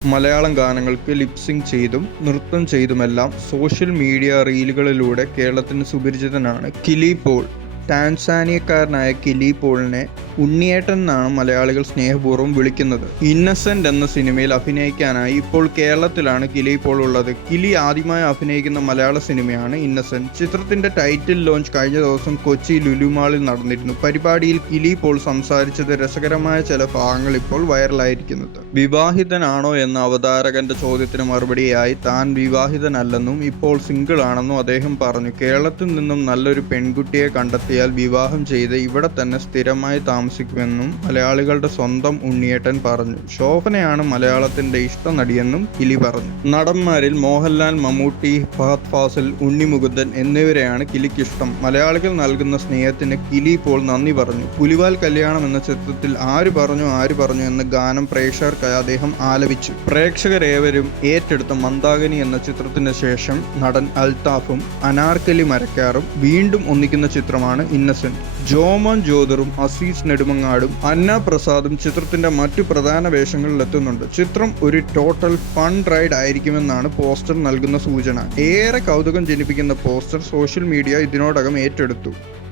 മലയാളം ഗാനങ്ങൾക്ക് ലിപ്സിങ് ചെയ്തും നൃത്തം ചെയ്തുമെല്ലാം സോഷ്യൽ മീഡിയ റീലുകളിലൂടെ കേരളത്തിന് സുപരിചിതനാണ് കിലി പോൾ. ടാൻസാനിയക്കാരനായ കിലി പോളിനെ ഉണ്ണിയേട്ടൻ എന്നാണ് മലയാളികൾ സ്നേഹപൂർവ്വം വിളിക്കുന്നത്. ഇന്നസെന്റ് എന്ന സിനിമയിൽ അഭിനയിക്കാനായി ഇപ്പോൾ കേരളത്തിലാണ് കിലി പോൾ ഉള്ളത്. കിലി ആദ്യമായി അഭിനയിക്കുന്ന മലയാള സിനിമയാണ് ഇന്നസെന്റ്. ചിത്രത്തിന്റെ ടൈറ്റിൽ ലോഞ്ച് കഴിഞ്ഞ ദിവസം കൊച്ചി ലുലു മാളിൽ നടന്നിരുന്നു. പരിപാടിയിൽ കിലി പോൾ സംസാരിച്ചത് രസകരമായ ചില ഭാഗങ്ങൾ ഇപ്പോൾ വൈറലായിരിക്കുന്നത്. വിവാഹിതനാണോ എന്ന അവതാരകന്റെ ചോദ്യത്തിന് മറുപടിയായി താൻ വിവാഹിതനല്ലെന്നും ഇപ്പോൾ സിംഗിൾ ആണെന്നും അദ്ദേഹം പറഞ്ഞു. കേരളത്തിൽ നിന്നും നല്ലൊരു പെൺകുട്ടിയെ കണ്ടെത്തിയാൽ വിവാഹം ചെയ്ത് ഇവിടെ തന്നെ സ്ഥിരമായി താമസിക്കുമെന്നും മലയാളികളുടെ സ്വന്തം ഉണ്ണിയേട്ടൻ പറഞ്ഞു. ശോഭനയാണ് മലയാളത്തിന്റെ ഇഷ്ട നടിയെന്നും കിലി പറഞ്ഞു. നടന്മാരിൽ മോഹൻലാൽ, മമ്മൂട്ടി, ഫഹദ് ഫാസിൽ, ഉണ്ണി മുകുന്ദൻ എന്നിവരെയാണ് കിലിക്കിഷ്ടം. മലയാളികൾ നൽകുന്ന സ്നേഹത്തിന് കിലി പോൾ നന്ദി പറഞ്ഞു. പുലിവാൽ കല്യാണം എന്ന ചിത്രത്തിൽ ആര് പറഞ്ഞു എന്ന ഗാനം പ്രേക്ഷകർക്കായി അദ്ദേഹം ആലപിച്ചു. പ്രേക്ഷകരേവരും ഏറ്റെടുത്ത മന്ദാകിനി എന്ന ചിത്രത്തിന് ശേഷം നടൻ അൽത്താഫും അനാർക്കലി മരക്കാറും വീണ്ടും ഒന്നിക്കുന്ന ചിത്രമാണ് ഇന്നസെന്റ്. ജോമോൻ ജോദറും അസീസ് നെടുമങ്ങാടും അന്ന പ്രസാദും ചിത്രത്തിന്റെ മറ്റു പ്രധാന വേഷങ്ങളിലെത്തുന്നുണ്ട്. ചിത്രം ഒരു ടോട്ടൽ ഫൺ റൈഡ് ആയിരിക്കുമെന്നാണ് പോസ്റ്റർ നൽകുന്ന സൂചന. ഏറെ കൗതുകം ജനിപ്പിക്കുന്ന പോസ്റ്റർ സോഷ്യൽ മീഡിയ ഇതിനോടകം ഏറ്റെടുത്തു.